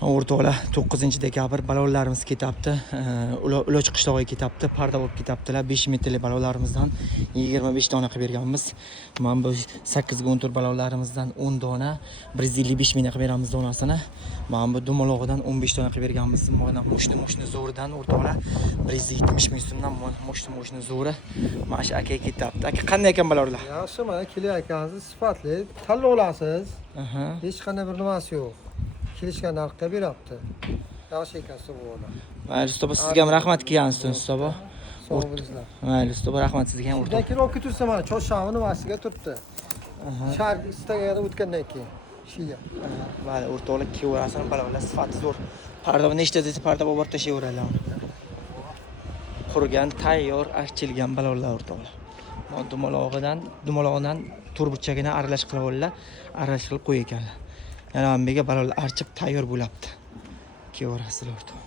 O'rtoqlar 9-dekabr balonlarimiz ketyapti. Uloch qishlog'iga ketyapti. Parda bo'lib ketyaptilar. 5 metrli balonlarimizdan 25 dona qilib berganmiz. Mana bu 8 ga 14 balonlarimizdan 10 dona, 155 ming qilib beramiz donasini. Mana bu dumaloqdan 15 dona qilib berganmiz. Mana moshni zo'ridan o'rtoqlar 170 ming so'mdan moshni zo'ri. Mana shu aka ketyapti. Aka qanday ekan balonlar? Yaxshi, mana kelayotganingiz sifatli, tanlab olasiz. Hech qanday bir nimasi yo'q. Kelishgan narxga beryapti. Yaxshi ekan so'g'olar. Mayli ustoba, sizga ham rahmat kelgansiz ustoba. Sog' bo'linglar. Mayli ustoba, rahmat sizga ham o'rtoq. Shundan keyin olib ketursa mana chorshavni nimasiga turibdi. Sharq istaganida o'tgandan keyin shiya. Mayli o'rtoqlar, kiyaverasin, balonlar sifati zo'r. Parda nechta desa parda olib tashlayveradilar. Qurgan, tayyor, archilgan balonlar o'rtoqlar. Mana dumalog'idan turburchagidan aralash qilib oldilar, aralash qilib qo'y ekanlar. Yana hammaga balonlar archib tayyor bo'libdi. Keyorasizlar o'rtoq.